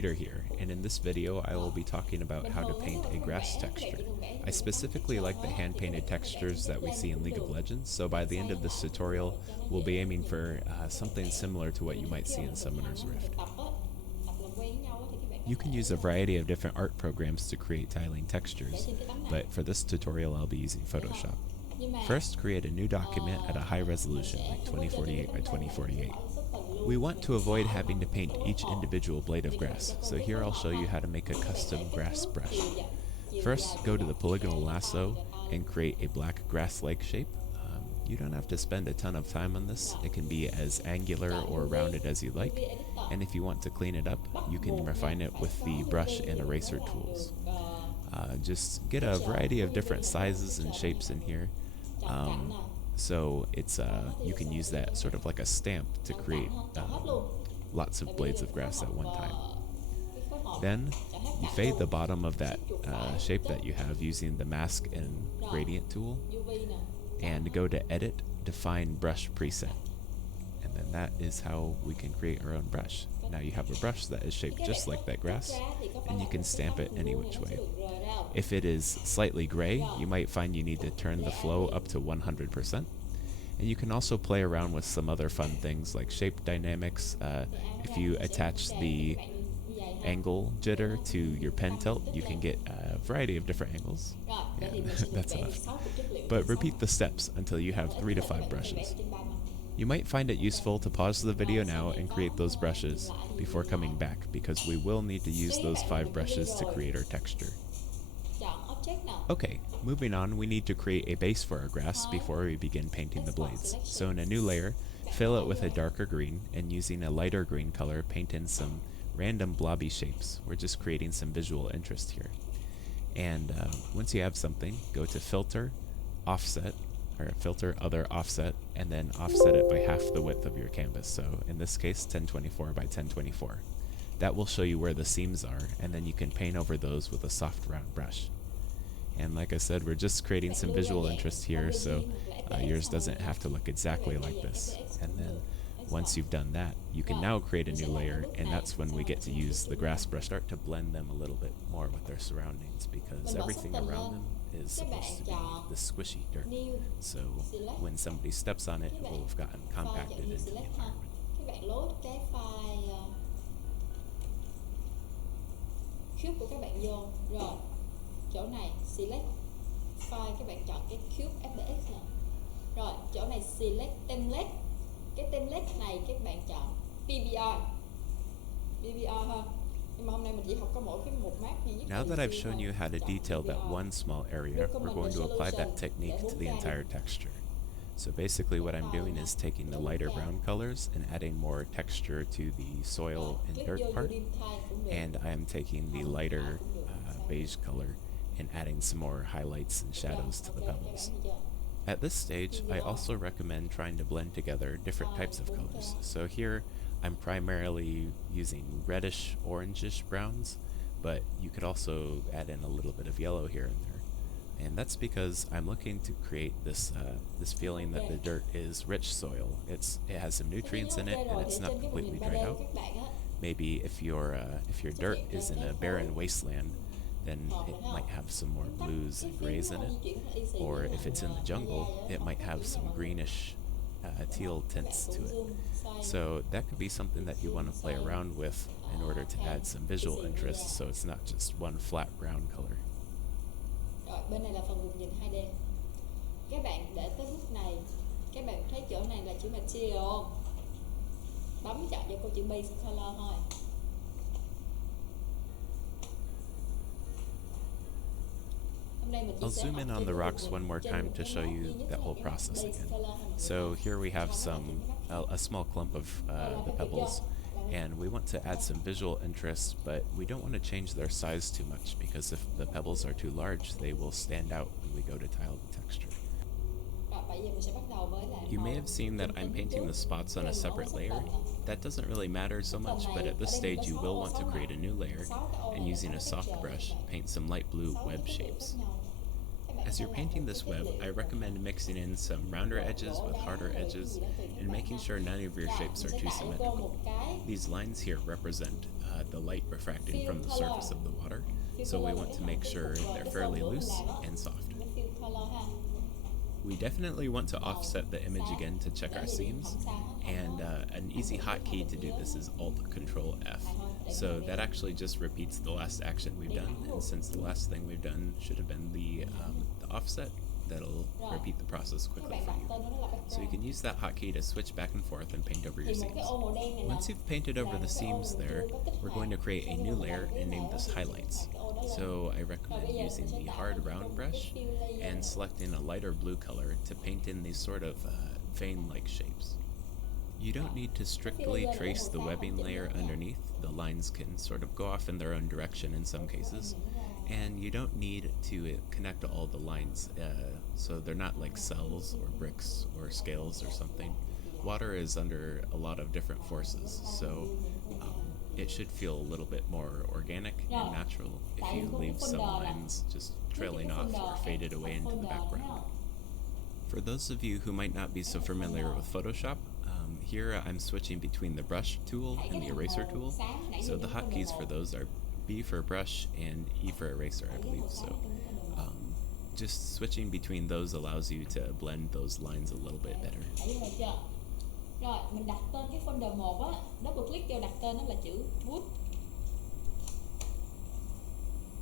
Here, and in this video I will be talking about how to paint a grass texture. I specifically like the hand-painted textures that we see in League of Legends, so by the end of this tutorial we'll be aiming for something similar to what you might see in Summoner's Rift. You can use a variety of different art programs to create tiling textures, but for this tutorial I'll be using Photoshop. First, create a new document at a high resolution, like 2048 by 2048. We want to avoid having to paint each individual blade of grass, so here I'll show you how to make a custom grass brush. First, go to the polygonal lasso and create a black grass-like shape. You don't have to spend a ton of time on this. It can be as angular or rounded as you like, and if you want to clean it up, you can refine it with the brush and eraser tools. Just get a variety of different sizes and shapes in here. So it's you can use that sort of like a stamp to create lots of blades of grass at one time. Then you fade the bottom of that shape that you have using the mask and gradient tool, and go to edit, define brush preset, and then that is how we can create our own brush. Now you have a brush that is shaped just like that grass, and you can stamp it any which way. If it is slightly gray, you might find you need to turn the flow up to 100%. And you can also play around with some other fun things like shape dynamics. If you attach the angle jitter to your pen tilt, you can get a variety of different angles. Yeah, that's enough. But repeat the steps until you have 3 to 5 brushes. You might find it useful to pause the video now and create those brushes before coming back, because we will need to use those 5 brushes to create our texture. Okay, moving on, we need to create a base for our grass before we begin painting the blades. So in a new layer, fill it with a darker green, and using a lighter green color, paint in some random blobby shapes. We're just creating some visual interest here. And once you have something, go to Filter, Offset, or Filter, Other, Offset, and then offset it by half the width of your canvas. So in this case, 1024 by 1024. That will show you where the seams are, and then you can paint over those with a soft round brush. And like I said, we're just creating some visual interest here, so yours doesn't have to look exactly like this. And then once you've done that, you can now create a new layer, and that's when we get to use the grass brush. Start to blend them a little bit more with their surroundings, because everything around them is supposed to be the squishy dirt. So when somebody steps on it, it will have gotten compacted into the environment. Cube của các bạn vô rồi, chỗ này select file, các bạn chọn cái cube fbx nè, rồi chỗ này select template, cái template này các bạn chọn bbr ha. Nhưng mà hôm nay mình chỉ học có mỗi cái một map duy nhất. Now that I've shown you how to detail that one small area, we're going to apply that technique to the entire texture. So basically what I'm doing is taking the lighter brown colors and adding more texture to the soil and dirt part, and I'm taking the lighter beige color and adding some more highlights and shadows to the pebbles. At this stage, I also recommend trying to blend together different types of colors. So here I'm primarily using reddish, orangish browns, but you could also add in a little bit of yellow here and there. And that's because I'm looking to create this this feeling that the dirt is rich soil. It has some nutrients in it, and it's not completely dried out. Maybe if your dirt is in a barren wasteland, then it might have some more blues and grays in it. Or if it's in the jungle, it might have some greenish teal tints to it. So that could be something that you want to play around with in order to add some visual interest, so it's not just one flat brown color. Rồi, bên này là phần vùng nhìn 2D. Các bạn để tới bước này, các bạn thấy chỗ này là chữ material. Bấm chọn cho cô chữ base color thôi. I'll zoom in on the rocks one more time to show you that whole process again. So here we have a small clump of the pebbles, and we want to add some visual interest, but we don't want to change their size too much, because if the pebbles are too large, they will stand out when we go to tile the texture. You may have seen that I'm painting the spots on a separate layer. That doesn't really matter so much, but at this stage you will want to create a new layer, and using a soft brush, paint some light blue web shapes. bạn As có you're thể làm painting một this cái chất web, I liệu recommend mixing in some rounder edges with harder edges and making sure none of your shapes are too symmetrical. These lines here represent the light refracting from the surface of the water, so we want to make sure they're fairly loose and soft. We definitely want to offset the image again to check our seams, and an easy hotkey to do this is Alt-Control-F. So that actually just repeats the last action we've done, and since the last thing we've done should have been the offset, that'll repeat the process quickly for you. So you can use that hotkey to switch back and forth and paint over your seams. Once you've painted over the seams there, we're going to create a new layer and name this Highlights. So I recommend using the hard round brush and selecting a lighter blue color to paint in these sort of vein-like shapes. You don't need to strictly trace the webbing layer underneath. The lines can sort of go off in their own direction in some cases. And you don't need to connect all the lines, so they're not like cells or bricks or scales or something. Water is under a lot of different forces, so it should feel a little bit more organic and natural if you leave some lines just trailing off or faded away into the background. For those of you who might not be so familiar with Photoshop, here I'm switching between the brush tool and the eraser tool, so the hotkeys for those are B for brush and E for eraser, I believe. So just switching between those allows you to blend those lines a little bit better. Rồi, mình đặt tên cái folder 1 á, double click vô đặt tên nó là chữ wood.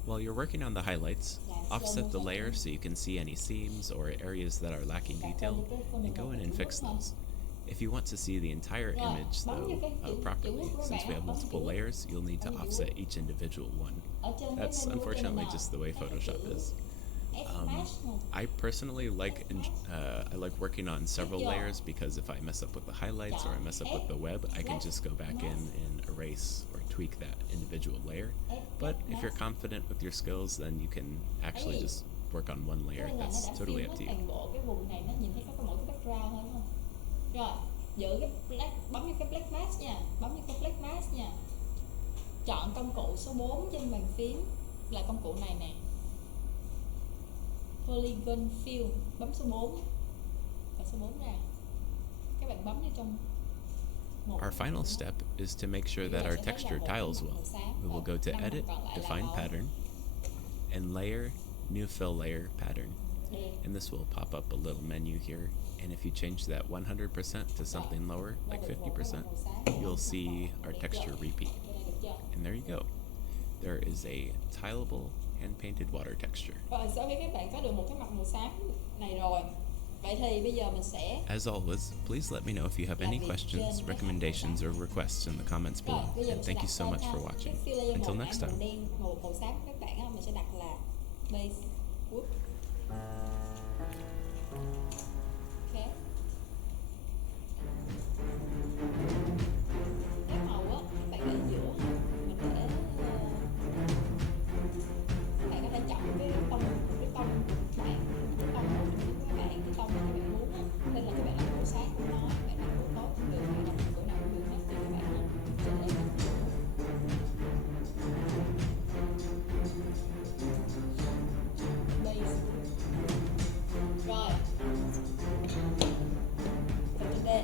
While you're working on the highlights, offset the layer so you can see any seams or areas that are lacking detail, and go in and fix those. If you want to see the entire image, though, properly, since we have multiple layers, you'll need to offset each individual one. That's unfortunately just the way Photoshop is. I personally like working on several layers because if I mess up with the highlights or I mess up with the web, I can just go back in and erase or tweak that individual layer. But if you're confident with your skills, then you can actually just work on one layer. That's totally up to you. Rồi, giữ cái bấm vô cái black mask nha, bấm vô cái black mask nha. Chọn công cụ số 4 trên bàn phím là công cụ này nè. Polygon Fill, bấm số 4. Và số 4 ra. Các bạn bấm vô trong Our final step is to make sure that our texture tiles well. We will go to Edit, Define Pattern, and Layer, New Fill Layer Pattern. And this will pop up a little menu here, and if you change that 100% to something lower, like 50%, you'll see our texture repeat. And there you go. There is a tileable hand-painted water texture. Rồi, sau khi các bạn có được một cái mặt màu xám này rồi, vậy thì bây giờ mình sẽ... As always, please let me know if you have any questions, recommendations, or requests in the comments below. And thank you so much for watching. Until next time. Màu xám của các bạn mình sẽ đặt là base wood. Okay. Cái màu á, các bạn để giữa, mình để các bạn có thể chọn cái tông bạn, cái tông của các bạn muốn á, nên là các bạn làm màu sáng của nó, các bạn làm màu tối cũng được, các bạn làm màu nào cũng được hết, tùy các bạn nha. Chỉnh lên base. Rồi. Từ đây.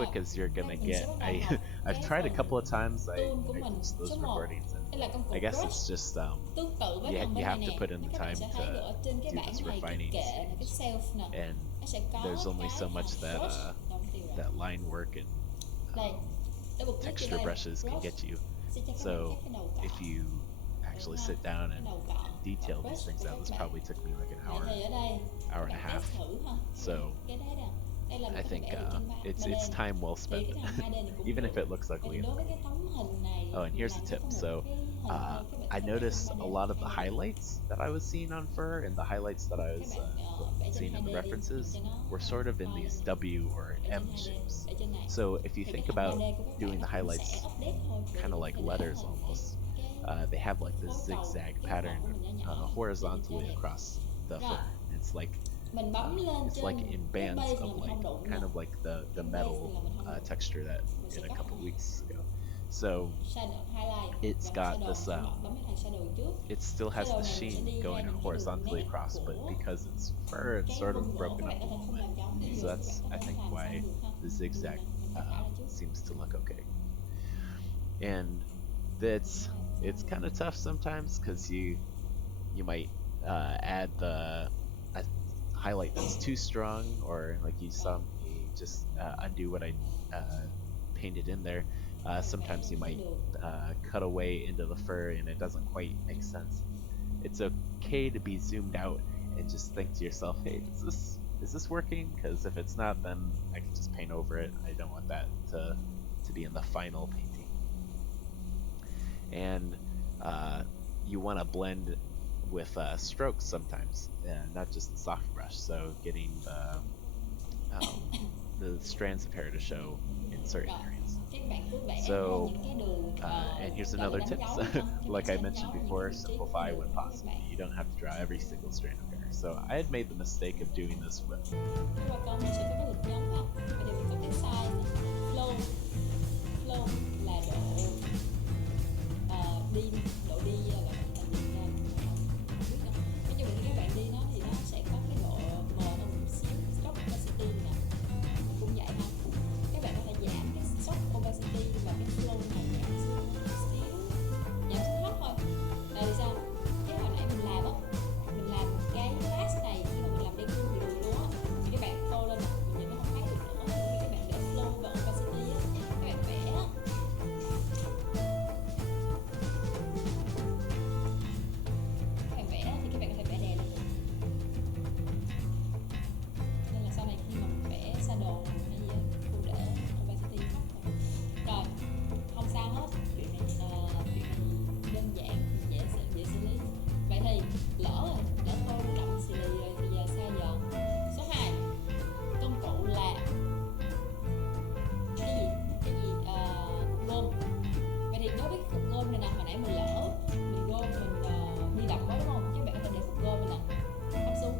quick as you're gonna mình sẽ get. bắt đầu học I've cái tried a phần couple of times. tool của I mình. used those Số 1 recordings, and đây là công cụ I guess brush. it's just Tương tự với you phần bên you này have to nè, put in các the bạn time sẽ thấy được ở trên cái do bảng this này, cái refining kệ này, cái stage, shelf nè, and nó sẽ có there's only cái so much that brush. Đâu, tiêu rồi. that line work and Đây, double click texture vô đây, brushes can brush. get you. Sẽ cho các So bạn khác cái đầu cọ. if you actually sit down Cái and đầu cọ, detail brush these things của out, các this bạn. probably took me like an Vậy hour thì ở đây, and a bạn half. test thử ha. So Cái đấy nè. Đây là mình I có thể think vẽ được trên it's time well thì spent, cái nào 2D này cũng even được. if it looks Vậy ugly. thì đối với cái tấm hình này, Oh, and here's a làm tip. cho có So một cái hình thôi, các bạn I có thể vẽ noticed trong a 2D lot of hoặc the 2D. highlights that I was seeing on fur and the highlights that I Các was bạn vẽ trên seeing in the 2D đi, references cho nó were sort of in to these lên. W or Vẽ trên M 2D, shapes. vẽ trên này. So if you Thì think cái about 3D của các doing the bạn nó cũng highlights sẽ update thôi, để kind of có like thể vẽ letters hơn almost, cái they have like this phối cầu, zigzag cái pattern màu của mình nhỏ nhỏ, horizontally để cho across the Rồi. fur. It's like mình bấm lên it's trên like in cái bands base of là mình like không đụng kind nè. of like the Cái base metal là mình không đụng. texture that Mình sẽ in a cắt couple này. weeks ago. So Shadow, highlight, it's và got shadow, this bấm cái thằng shadow trước. it still has Shadow the này mình sẽ sheen đi going ra những cái horizontally đường nét across, but của because it's fur, it's cái sort of khung gỗ, broken các up bạn a có thể little không bit. làm trống cũng So được, các that's bạn I có thể think làm why sao được ha. the zigzag Mình cắt lại trước. seems to look okay. And it's kind of tough sometimes because you might add a highlight that's too strong, or like you saw me just undo what I painted in there. Sometimes you might cut away into the fur and it doesn't quite make sense. It's okay to be zoomed out and just think to yourself, hey, is this working? Because if it's not, then I can just paint over it. I don't want that to be in the final painting. And you want to blend with strokes sometimes, not just the soft brush. So getting the strands of hair to show in certain areas. Các bạn cứ vẽ So, những cái đường and here's gọi là another đánh tip. dấu So, ha. Các like bạn I đánh mentioned dấu những before, vị trí simplify của when các possible. bạn. You don't have to draw every single strand of hair. So I had made the mistake of doing this with Qua con mình sẽ có cái lịch nhóm ha. Vậy thì mình có cái size nè. Flow là độ đi là thành Việt Nam không biết đâu. Nói chung là khi các bạn đi nó thì nó sẽ có cái độ mờ hơn một xíu. Stroke opacity nè, nó cũng vậy ha. Các bạn có thể giảm cái stroke opacity và cái flow này giảm xuống một xíu, giảm xuống thấp thôi. Tại vì sao? Cái hồi nãy mình làm cái mask này khi mà mình làm đen khuôn bị đường luôn á, thì các bạn tô lên nè, mình nhìn nó không thấy được nữa. Khi các bạn để flow và opacity á, các bạn vẽ á, thì các bạn có thể vẽ đè lên được. Nên là sau này khi mà mình vẽ shadow hay gì á, cô để opacity thấp thôi. Rồi, không sao hết, chuyện này đơn giản, dễ xử lý. Vậy thì lỡ tô nó đậm xì lì rồi thì giờ sao giờ? Số 2, công cụ là cái gì gôm. Vậy thì đối với cục gôm này nè, hồi nãy mình lỡ mình gom mình đi đập quá đúng không? Các bạn có thể để cục gôm này nè, cao su.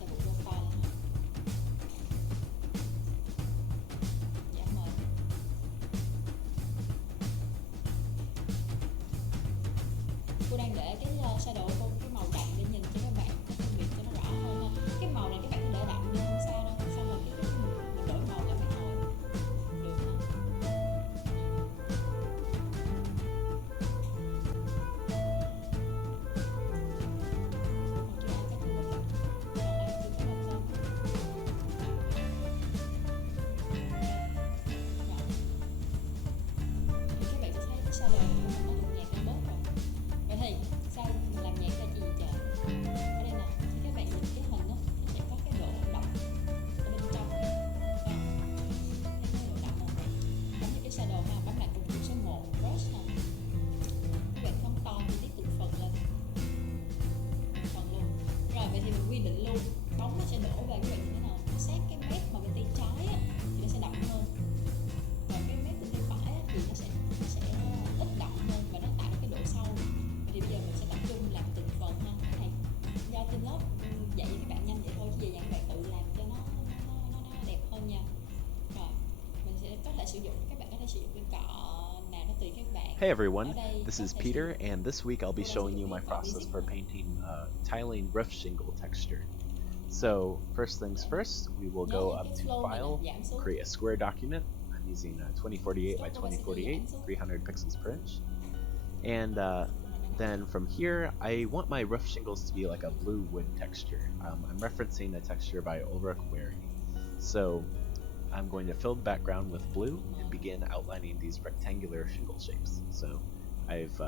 Cho cục gôm to lên ha. Giảm mờ. Cô đang để cái shadow của cái màu đậm để nhìn cho các bạn có phân biệt cho nó rõ hơn ha. Cái màu này các bạn cứ để đậm nhưng không sao đâu, xong rồi cái mình đổi màu lại phải thôi được ha. Còn chưa ai cắt luôn cả, còn ai chưa cắt đâu không? Rồi. Thì các bạn sẽ thấy cái shadow của mình nó được nhạt ra bớt rồi. Vậy thì sao mình làm nhạc ra gì trời? Ở đây nè, thì các bạn nhìn cái hình á, nó sẽ có cái độ đậm ở bên trong. Thấy cái độ đậm không? Bấm cái shadow ha, bấm lại công cụ số 1, brush ha. Các bạn phóng to chi tiết từng phần lên. Từng phần luôn. Rồi vậy thì mình quy định luôn, bóng nó sẽ đổ về các bạn nhìn thế nào? Nó sát cái mép mà bên tay trái á, thì nó sẽ đậm hơn. Còn cái mép bên tay phải á, thì nó sẽ ít đậm hơn và nó tạo cái độ sâu. Vậy thì bây giờ mình sẽ tập trung làm từng phần ha. Cái này do trên lớp dạy cho các bạn nhanh vậy thôi, chứ về dặn bạn tự làm cho nó đẹp hơn nha. Rồi mình sẽ có thể sử dụng, các bạn có thể sử dụng cái cọ nào nó tùy các bạn. Hey everyone, Ở đây this có is thể Peter, sử dụng and this week I'll be cô đang showing sử you dụng my cái cọ process basic for thôi. painting tiling roof shingle texture. So first things first, we will go up to File, create a square document. I'm using 2048 by 2048, 300 pixels per inch. And then from here, I want my roof shingles to be like a blue wood texture. I'm referencing a texture by Ulrich Wehry. So I'm going to fill the background with blue and begin outlining these rectangular shingle shapes. So I've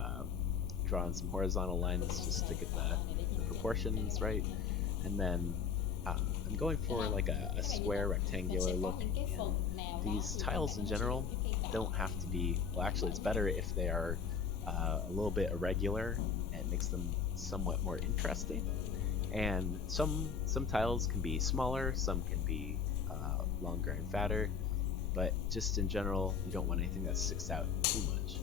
drawn some horizontal lines just to get the proportions right, and then I'm going for like a square rectangular look. And these tiles in general don't have to be, well actually it's better if they are a little bit irregular, and it makes them somewhat more interesting. And some tiles can be smaller, some can be longer and fatter, but just in general you don't want anything that sticks out too much.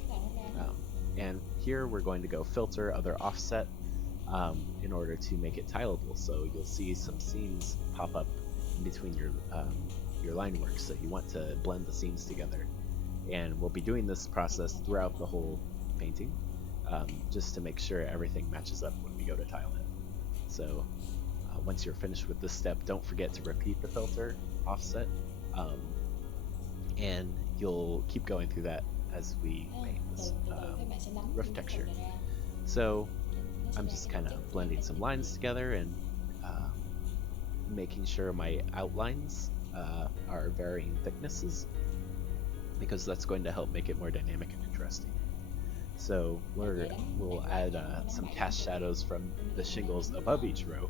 And here we're going to go filter other offset in order to make it tileable. So you'll see some seams pop up in between your line work, so you want to blend the seams together. And we'll be doing this process throughout the whole painting, just to make sure everything matches up when we go to tile it. So once you're finished with this step, don't forget to repeat the filter offset, and you'll keep going through that as we paint this roof texture. So I'm just kind of blending some lines together and making sure my outlines are varying thicknesses, because that's going to help make it more dynamic and interesting. So we'll add some cast shadows from the shingles above each row,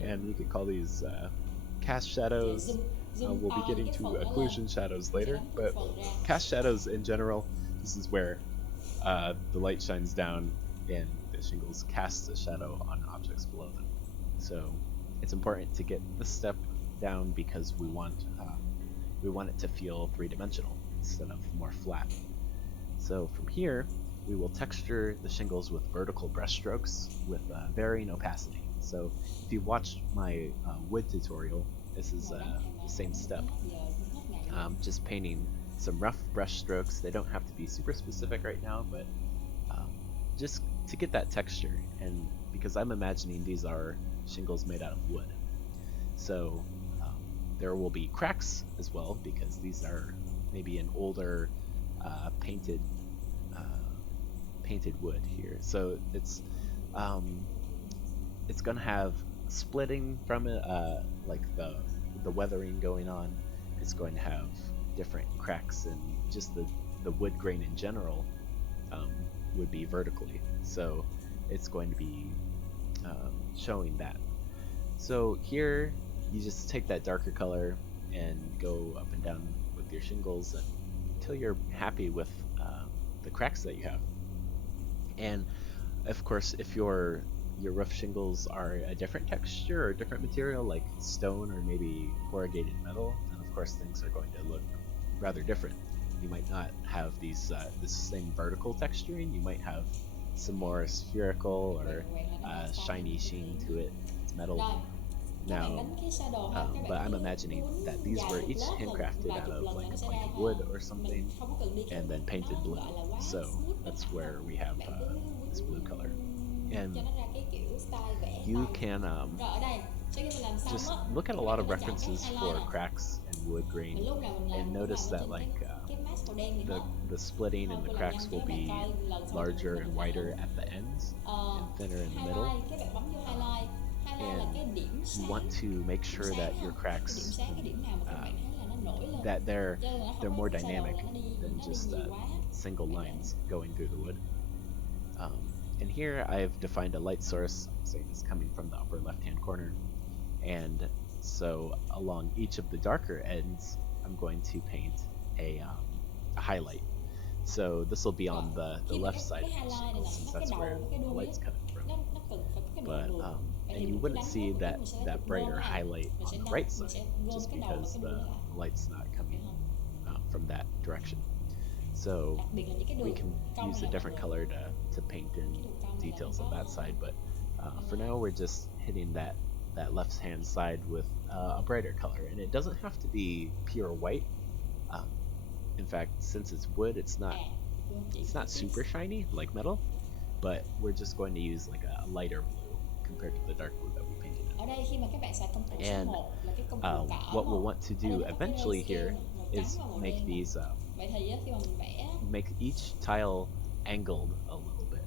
and you could call these cast shadows. We'll be getting to occlusion shadows later, but cast shadows in general, this is where the light shines down and the shingles cast a shadow on objects below them. So it's important to get this step down because we want it to feel three-dimensional instead of more flat. So from here, we will texture the shingles with vertical brush strokes with varying opacity. So if you watched my wood tutorial, this is the same step. Just painting some rough brush strokes. They don't have to be super specific right now, but just to get that texture, and because I'm imagining these are shingles made out of wood. So there will be cracks as well, because these are maybe an older painted wood here. So it's gonna have splitting from it, like the weathering going on. It's going to have different cracks, and just the wood grain in general would be vertically. So it's going to be showing that. So here you just take that darker color and go up and down with your shingles until you're happy with the cracks that you have. And of course, if your roof shingles are a different texture or a different material, like stone or maybe corrugated metal, then of course things are going to look rather different. You might not have these this same vertical texturing. You might have some more spherical or shiny sheen to it. It's metal now, but I'm imagining that these were each handcrafted out of like a plank of wood or something, and then painted blue. So that's where we have this blue color. And you can just look at a lot of references for cracks and wood grain, and notice that like the splitting and the cracks will be larger and wider at the ends and thinner in the middle. And you want to make sure that your cracks that they're more dynamic than just single lines going through the wood. And here I've defined a light source, saying it's coming from the upper left-hand corner, and so along each of the darker ends, I'm going to paint a highlight. So this will be on the left side of the shingle, since that's where the light's coming from. But and you wouldn't see that brighter highlight on the right side, just because the light's not coming from that direction. So we can use a different color to paint in details on that side, but for now we're just hitting that left-hand side with a brighter color, and it doesn't have to be pure white. In fact, since it's wood, it's not super shiny like metal, but we're just going to use like a lighter blue compared to the dark blue that we painted in. Ở đây khi mà các bạn xài công cụ số And 1 là cái công cụ cỡ, what we'll want to ở đây do nó có cái eventually grayscale here màu is trắng và màu make đen. these Vậy thì khi mà mình vẽ make each tile angled a little bit.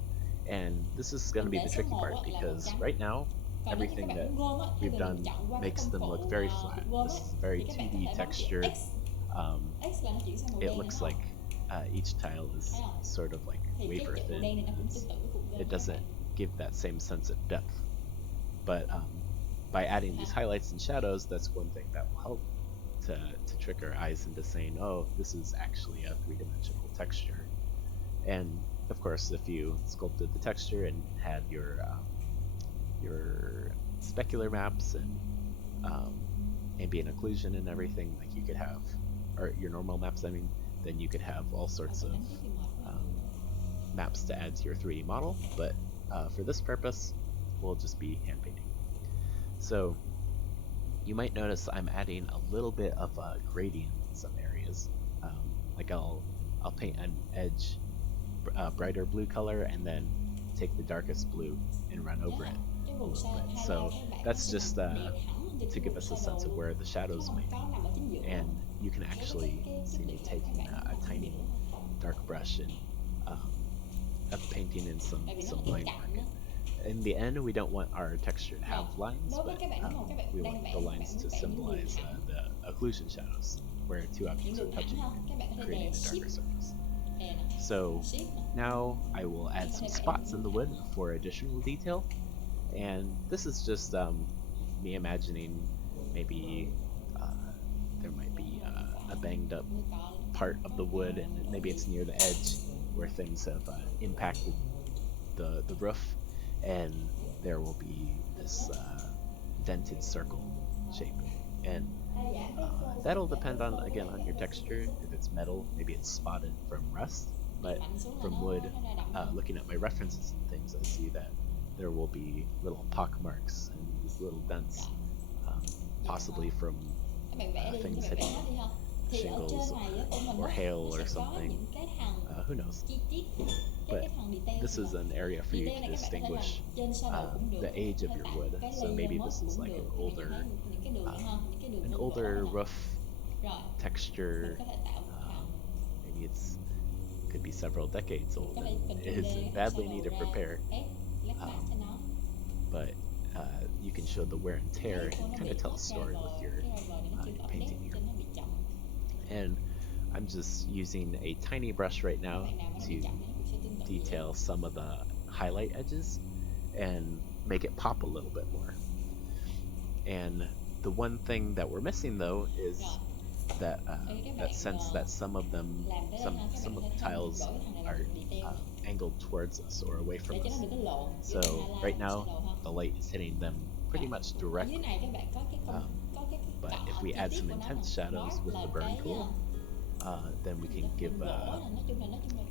And this is going to be the tricky part because right now everything that we've done makes them look very flat. This is very 2D texture. X là nó chuyển sang màu It đen, looks đúng like each tile is sort of like thì cái wafer màu thin. đen này nó cũng tương tự với cục đen. It doesn't give that same sense of depth. But by adding these highlights and shadows, that's one thing that will help to trick our eyes into saying, oh, this is actually a three-dimensional texture. And of course, if you sculpted the texture and had your specular maps and ambient occlusion and everything, like you could have, or your normal maps, I mean, then you could have all sorts of maps to add to your 3D model. But for this purpose, we'll just be hand painting. So you might notice I'm adding a little bit of a gradient in some areas. Like I'll paint an edge brighter blue color and then take the darkest blue and run over it a little bit. So that's just to give us a sense of where the shadows might be. And you can actually see me taking a tiny dark brush and painting in some line work. In the end, we don't want our texture to have lines, but we want the lines to symbolize the occlusion shadows, where two objects are touching and creating a darker surface. So now I will add some spots in the wood for additional detail, and this is just me imagining maybe there might be a banged up part of the wood, and maybe it's near the edge where things have impacted the roof, and there will be this dented circle shape. And that'll depend on, again, on your texture. If it's metal, maybe it's spotted from rust, but from wood, looking at my references and things, I see that there will be little pock marks and these little dents, possibly from things hitting shingles or hail or something. Who knows? But this is an area for you to distinguish the age of your wood. So maybe this is like an older roof texture. Maybe it's could be several decades old and is in badly need of repair. But you can show the wear and tear and kind of tell a story with your painting here. And I'm just using a tiny brush right now to detail some of the highlight edges and make it pop a little bit more. And the one thing that we're missing though is that that sense that some of the tiles are angled towards us or away from us. So right now the light is hitting them pretty much directly. But if we add some intense shadows with the burn tool, then we can give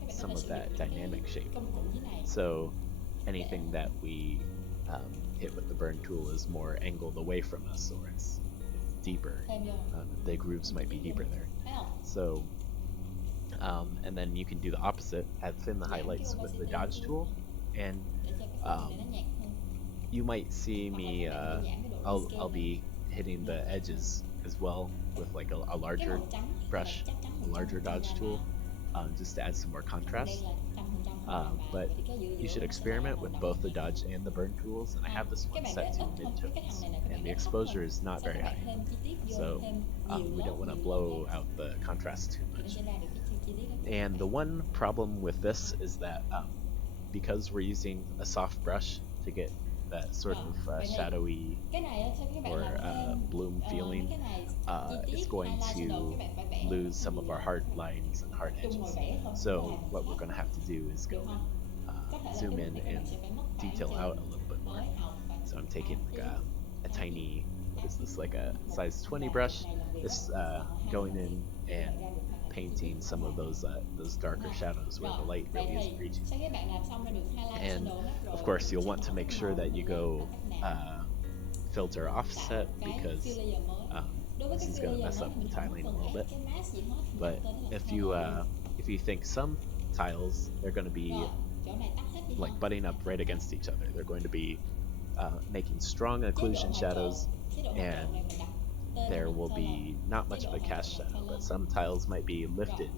some of that dynamic shape. So anything that we hit with the burn tool is more angled away from us, or it's deeper. The grooves might be deeper there. So, and then you can do the opposite, add thin the highlights with the dodge tool, and you might see me, I'll be hitting the edges as well with like a larger brush, a larger dodge tool, just to add some more contrast. But you should experiment with both the dodge and the burn tools, and I have this one set to mid-tones, and the exposure is not very high, so we don't want to blow out the contrast too much. And the one problem with this is that because we're using a soft brush to get that sort of shadowy or bloom feeling, it's going to lose some of our hard lines and hard edges. So what we're going to have to do is go and zoom in and detail out a little bit more. So I'm taking like a tiny, what is this, like a size 20 brush, just going in and painting some of those darker shadows where the light really isn't reaching. And of course you'll want to make sure that you go filter offset, because this is going to mess up the tiling a little bit. But if you think some tiles, they're going to be like butting up right against each other, they're going to be making strong occlusion shadows, and there will be not much of a cast shadow, but some tiles might be lifted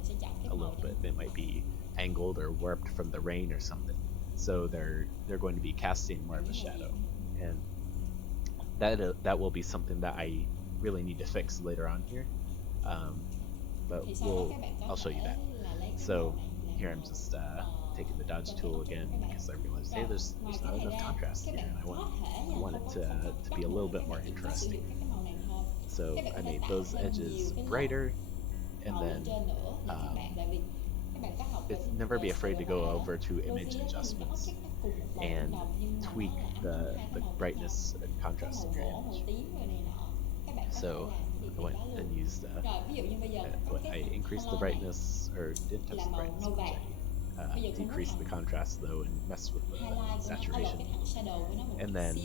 a little bit. They might be angled or warped from the rain or something. So they're going to be casting more of a shadow, and that will be something that I really need to fix later on here. But I'll show you that. So here I'm just taking the dodge tool again because I realized, hey, there's not enough contrast here, and I want it to be a little bit more interesting. So I made those edges brighter, and then never be afraid to go over to image adjustments and tweak the brightness and contrast of your image. So I went and used I increased the brightness, or didn't touch the brightness much. I decreased the contrast though and messed with the saturation. And then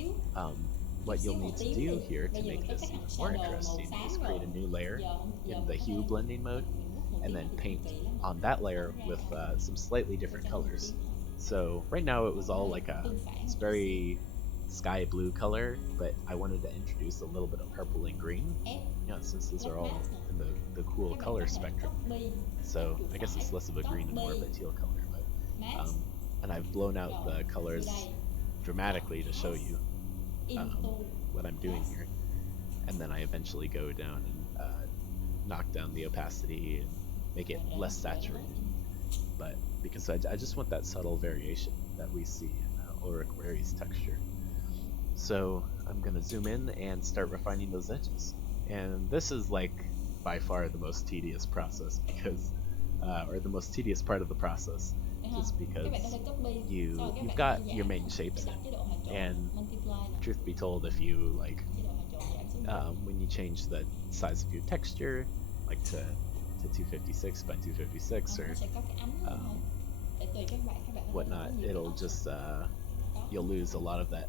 what you'll need to do here to make this even more interesting is create a new layer in the hue blending mode, and then paint on that layer with some slightly different colors. So right now it was all like it's very sky blue color, but I wanted to introduce a little bit of purple and green, since these are all in the cool color spectrum. So I guess it's less of a green and more of a teal color, but and I've blown out the colors dramatically to show you what I'm doing here, and then I eventually go down and knock down the opacity and make it less saturated, but because I just want that subtle variation that we see in Ulrich Ware's texture. So I'm gonna zoom in and start refining those edges, and this is like by far the most tedious process because or the most tedious part of the process, just because you've got your main shapes, and truth be told, if you like when you change the size of your texture like to 256 by 256 or whatnot, it'll just you'll lose a lot of that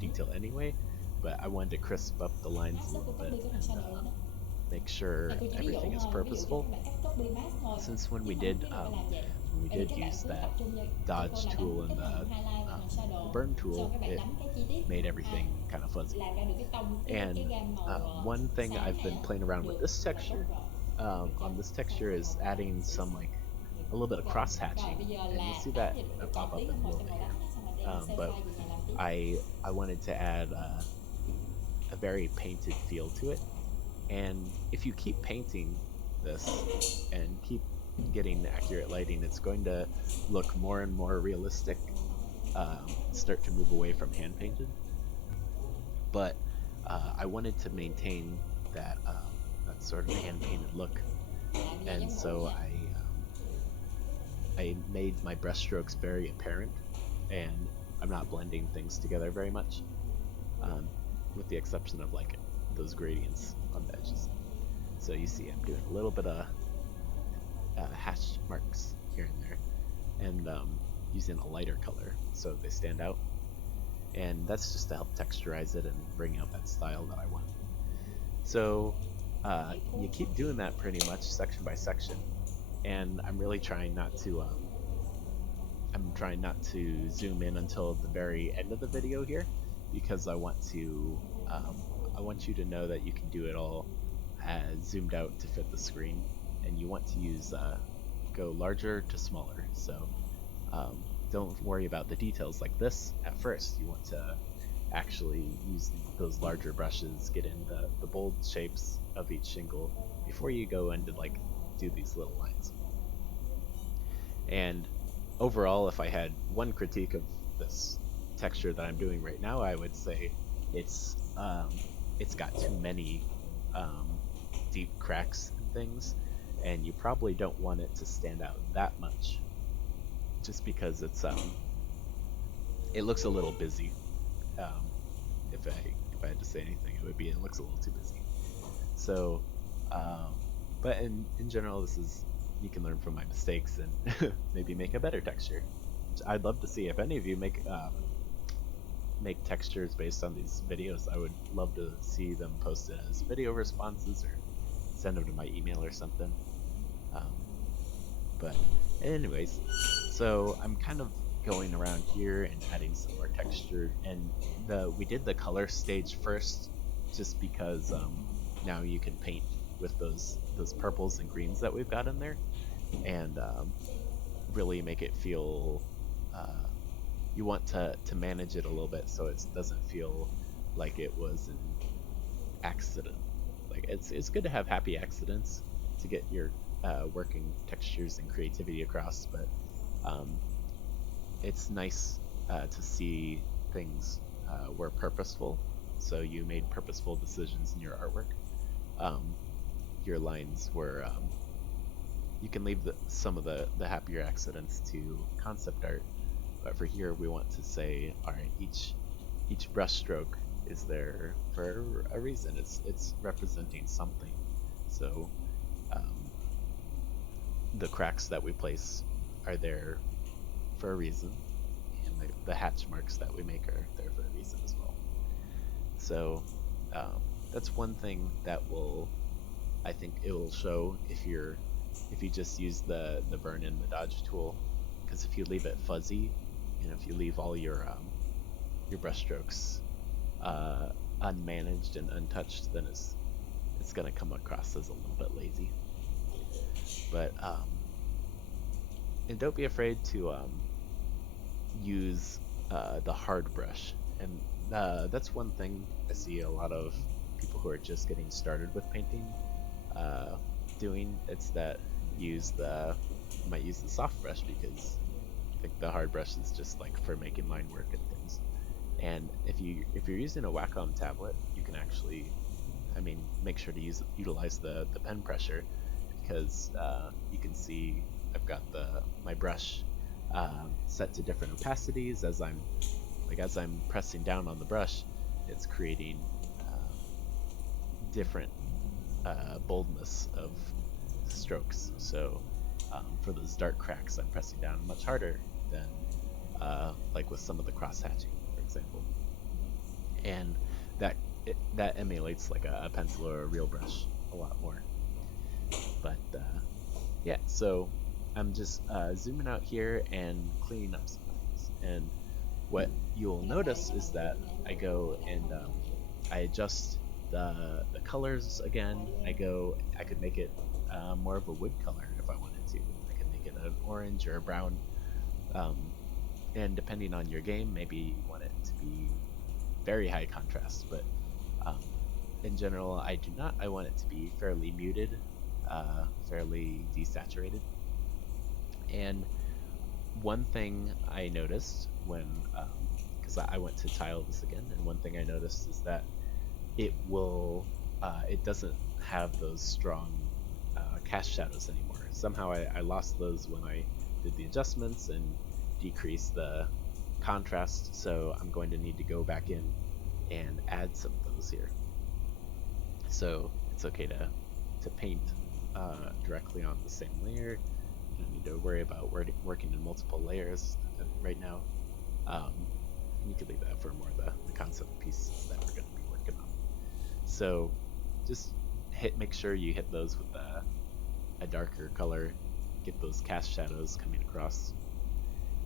detail anyway. But I wanted to crisp up the lines a little bit and make sure everything is purposeful, since when we did use that dodge tool and the burn tool, it made everything kind of fuzzy. And one thing I've been playing around with this texture on this texture is adding some like a little bit of cross hatching, and you see that pop up in a little bit here. But I wanted to add a very painted feel to it, and if you keep painting this and keep getting accurate lighting, it's going to look more and more realistic, start to move away from hand painted. But I wanted to maintain that sort of hand painted look, and so I made my brush strokes very apparent, and I'm not blending things together very much, with the exception of like those gradients on the edges. So you see I'm doing a little bit of hash marks here and there, and using a lighter color so they stand out, and that's just to help texturize it and bring out that style that I want. So you keep doing that pretty much section by section, and I'm really trying not to zoom in until the very end of the video here, because I want you to know that you can do it all zoomed out to fit the screen, and you want to use go larger to smaller. So don't worry about the details like this at first. You want to actually use those larger brushes, get in the bold shapes of each shingle before you go into like do these little lines. And overall, if I had one critique of this texture that I'm doing right now, I would say it's got too many deep cracks and things, and you probably don't want it to stand out that much, just because it looks a little busy. If I had to say anything, it looks a little too busy. So, but in general, you can learn from my mistakes and maybe make a better texture. Which I'd love to see. If any of you make textures based on these videos, I would love to see them posted as video responses or send them to my email or something. But anyways, so I'm kind of going around here and adding some more texture. And we did the color stage first, just because now you can paint with those purples and greens that we've got in there, and really make it feel. You want to manage it a little bit so it doesn't feel like it was an accident. Like it's good to have happy accidents to get your working textures and creativity across, but it's nice to see things were purposeful. So you made purposeful decisions in your artwork. Your lines were you can leave some of the happier accidents to concept art, but for here we want to say, all right, each brush stroke is there for a reason. It's representing something. So the cracks that we place are there for a reason, and the hatch marks that we make are there for a reason as well. So that's one thing that I think it will show if you just use the burn and the dodge tool, because if you leave it fuzzy, if you leave all your brush strokes unmanaged and untouched, then it's gonna come across as a little bit lazy. But and don't be afraid to use the hard brush, and that's one thing I see a lot of people who are just getting started with painting doing. It's that you might use the soft brush, because I think the hard brush is just like for making line work and things. And if you're using a Wacom tablet, you can actually, make sure to utilize the pen pressure, because you can see I've got my brush set to different opacities. As I'm pressing down on the brush, it's creating different boldness of strokes. So for those dark cracks, I'm pressing down much harder than like with some of the cross hatching, for example. And that emulates like a pencil or a real brush a lot more. But yeah, so I'm just zooming out here and cleaning up some things. And what you'll notice is that I go and I adjust the colors again. I could make it more of a wood color if I wanted to. I could make it an orange or a brown. And depending on your game, maybe you want it to be very high contrast, but in general, I do not. I want it to be fairly muted, fairly desaturated. And one thing I noticed because I went to tile this again, and one thing I noticed is that it doesn't have those strong cast shadows anymore. Somehow I lost those when I did the adjustments and decreased the contrast, so I'm going to need to go back in and add some of those here. So it's okay to paint directly on the same layer. You don't need to worry about working in multiple layers right now. You could leave that for more of the concept pieces that we're going to be working on. So just make sure you hit those with a darker color, get those cast shadows coming across.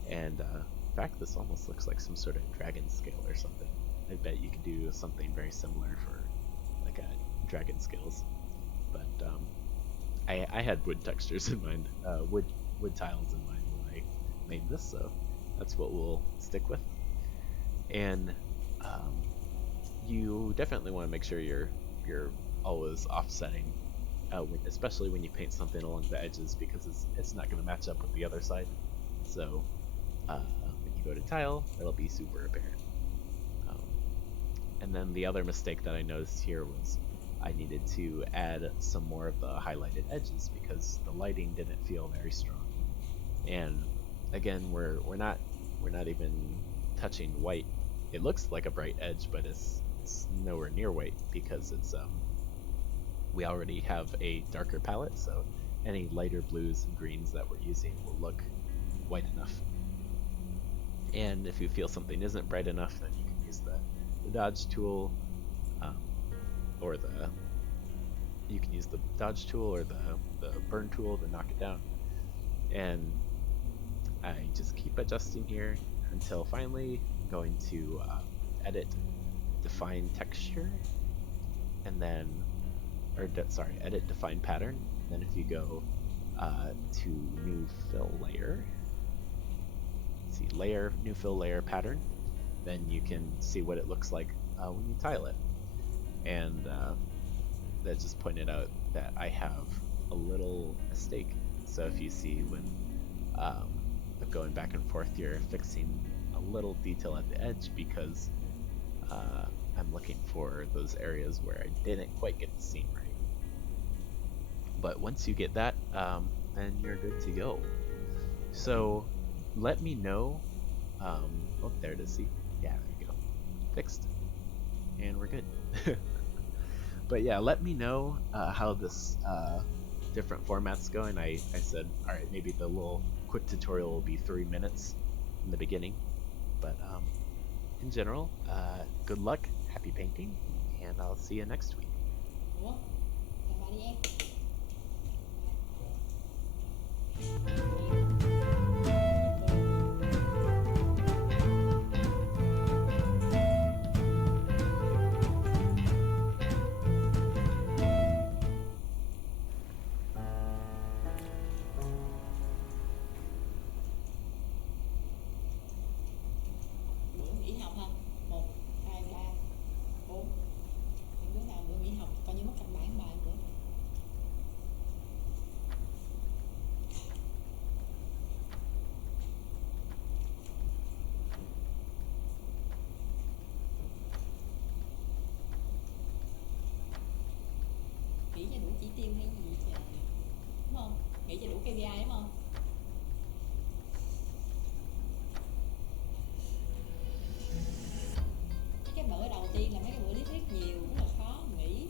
And in fact, this almost looks like some sort of dragon scale or something. I bet you could do something very similar for like a dragon scales. But I had wood textures in mind, wood tiles in mind when I made this, so that's what we'll stick with. And you definitely want to make sure you're always offsetting, especially when you paint something along the edges, because it's not going to match up with the other side. So when you go to tile, it'll be super apparent. And then the other mistake that I noticed here was I needed to add some more of the highlighted edges, because the lighting didn't feel very strong. And again, we're not even touching white. It looks like a bright edge, but it's nowhere near white, because we already have a darker palette, so any lighter blues and greens that we're using will look white enough. And if you feel something isn't bright enough, then you can use the dodge tool, or you can use the dodge tool or the burn tool to knock it down. And I just keep adjusting here until finally going to edit, define texture, and then, edit, define pattern. Then if you go to new fill layer, see layer, new fill layer pattern, then you can see what it looks like when you tile it. And that just pointed out that I have a little mistake. So if you see when going back and forth, you're fixing a little detail at the edge because I'm looking for those areas where I didn't quite get the scene right. But once you get that, then you're good to go. So let me know. Oh, there it is. See? Yeah, there you go. Fixed. And we're good. But yeah, let me know how this different format's going. I said, all right, maybe the little quick tutorial will be 3 minutes in the beginning. But in general, good luck, happy painting, and I'll see you next week. Ủa? Làm bài đi em. Bữa nghỉ học ha. 1, 2, 3, 4. Những đứa nào bữa nghỉ học coi như mất căn bản bài bữa. Nghĩ cho đủ chỉ tiêu hay gì trời. Đúng không? Nghĩ cho đủ KPI đúng không? Cái bữa đầu tiên là mấy cái bữa lý thuyết nhiều, rất là khó nghĩ.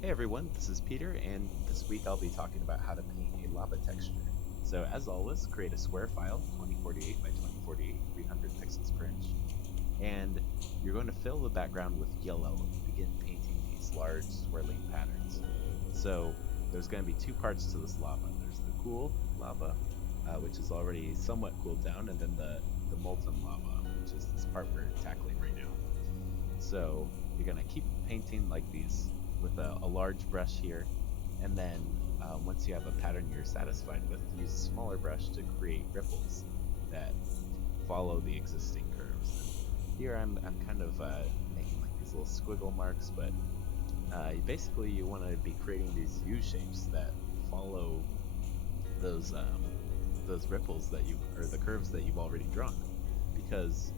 Hey everyone, this is Peter, and this week I'll be talking about how to paint a lava texture. So as always, create a square file, 2048 by 2048, 300 pixels per inch, and you're going to fill the background with yellow and begin painting these large swirling patterns. So there's going to be two parts to this lava. There's the cool lava, which is already somewhat cooled down, and then the molten lava, which is this part we're tackling right now. So you're going to keep painting like these with a large brush here, and then once you have a pattern you're satisfied with, use a smaller brush to create ripples that follow the existing curves. And here I'm kind of making like these little squiggle marks, but basically you want to be creating these U shapes that follow those ripples that or the curves that you've already drawn, because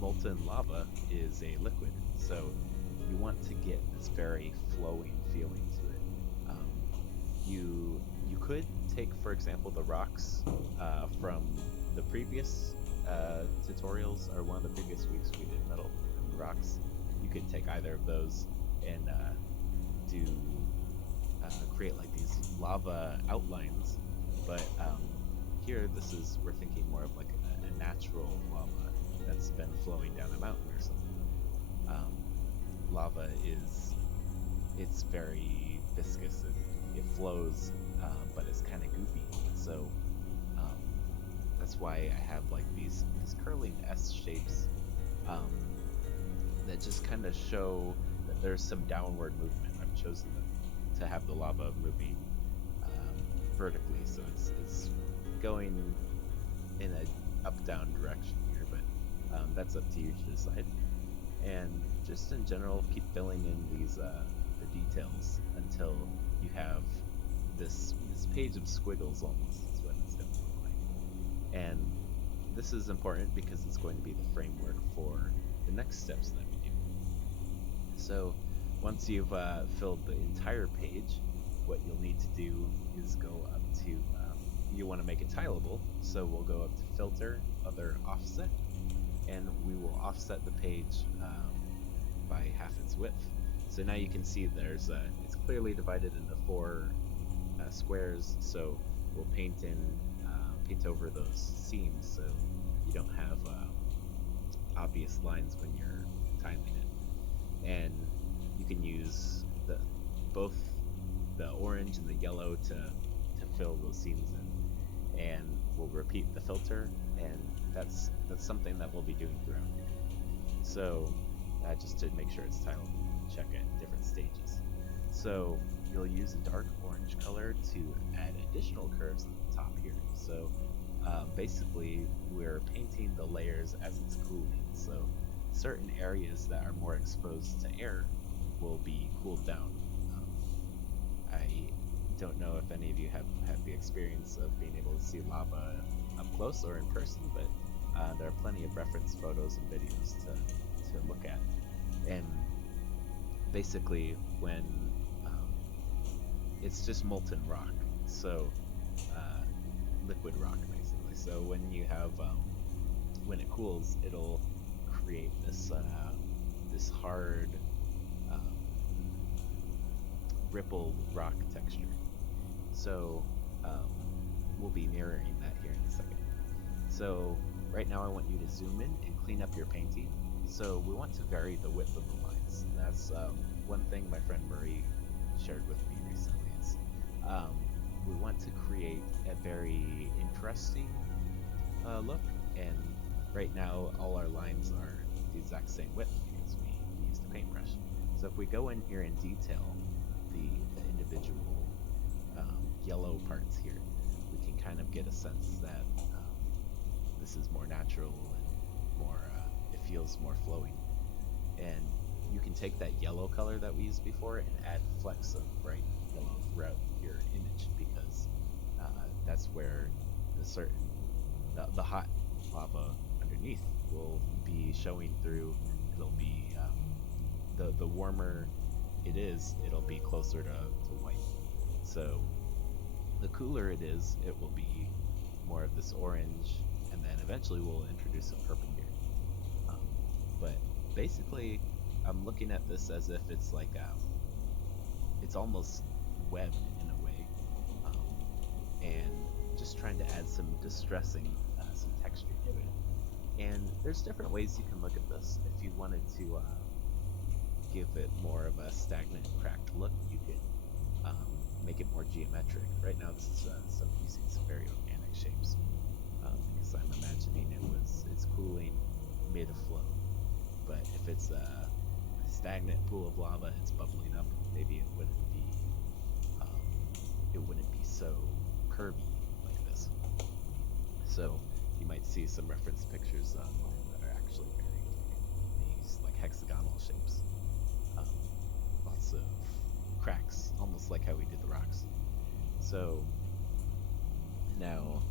molten lava is a liquid, so you want to get this very flowing feeling to it. You could take, for example, the rocks from the previous tutorials, or one of the previous weeks we did metal and rocks. You could take either of those and create like these lava outlines. But here, we're thinking more of like a natural lava that's been flowing down a mountain or something. lava it's very viscous. It flows, but it's kind of goopy. So um, that's why I have like these curling S shapes that just kind of show that there's some downward movement. I've chosen to have the lava moving vertically, so it's going in a up-down direction here, but that's up to you to decide. And just in general, keep filling in these the details until you have this page of squiggles almost is what it's going to look like. And this is important because it's going to be the framework for the next steps that we do. So once you've filled the entire page, what you'll need to do is go up to, you want to make it tileable, so we'll go up to Filter, Other Offset, and we will offset the page by half its width. So now you can see there's it's clearly divided into 4 squares, so we'll paint over those seams so you don't have obvious lines when you're tiling it. And you can use both the orange and the yellow to fill those seams in, and we'll repeat the filter, and that's something that we'll be doing throughout here. So just to make sure it's tiled, check at different stages. So you'll use a dark orange color to add additional curves at the top here. So basically we're painting the layers as it's cooling, so certain areas that are more exposed to air will be cooled down. I don't know if any of you have had the experience of being able to see lava up close or in person, but there are plenty of reference photos and videos to look at. And basically when it's just molten rock, so liquid rock basically. So when you have when it cools, it'll create this hard rippled rock texture. So we'll be mirroring that here in a second. So right now I want you to zoom in and clean up your painting. So we want to vary the width of the lines. That's one thing my friend Marie shared with me recently is we want to create a very interesting look, and right now all our lines are the exact same width because we used a paintbrush. So if we go in here and detail the individual yellow parts here, we can kind of get a sense that this is more natural and more it feels more flowing. And you can take that yellow color that we used before and add flecks of bright yellow throughout your image, because that's where the hot lava underneath will be showing through. It'll be the warmer it is, it'll be closer to white. So the cooler it is, it will be more of this orange, and then eventually we'll introduce some purple here. But basically I'm looking at this as if it's like it's almost webbed in a way, and just trying to add some distressing some texture to it. And there's different ways you can look at this. If you wanted to give it more of a stagnant, cracked look, you could make it more geometric. Right now this is using some very organic shapes, because I'm imagining it's cooling mid-flow. But if it's a stagnant pool of lava, it's bubbling up, maybe it wouldn't be so curvy like this. So you might see some reference pictures online that are actually these like hexagonal shapes, lots of cracks, almost like how we did the rocks. So now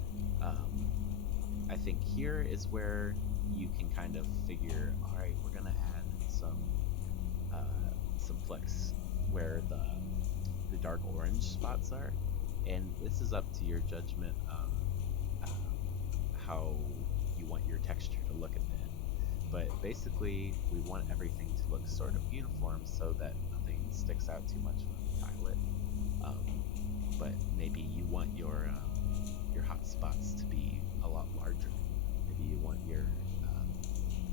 I think here is where you can kind of figure, all right, we're gonna add some flecks where the dark orange spots are, and this is up to your judgment of how you want your texture to look at the end. But basically we want everything to look sort of uniform so that nothing sticks out too much when you tile it. But maybe you want your hot spots to be a lot larger. Maybe you want your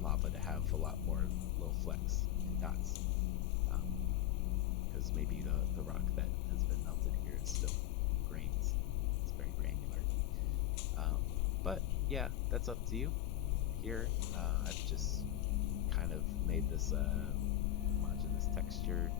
lava to have a lot more little flecks and dots. because maybe the rock that has been melted here is still grains. It's very granular. But yeah, that's up to you. Here, I've just kind of made this homogeneous texture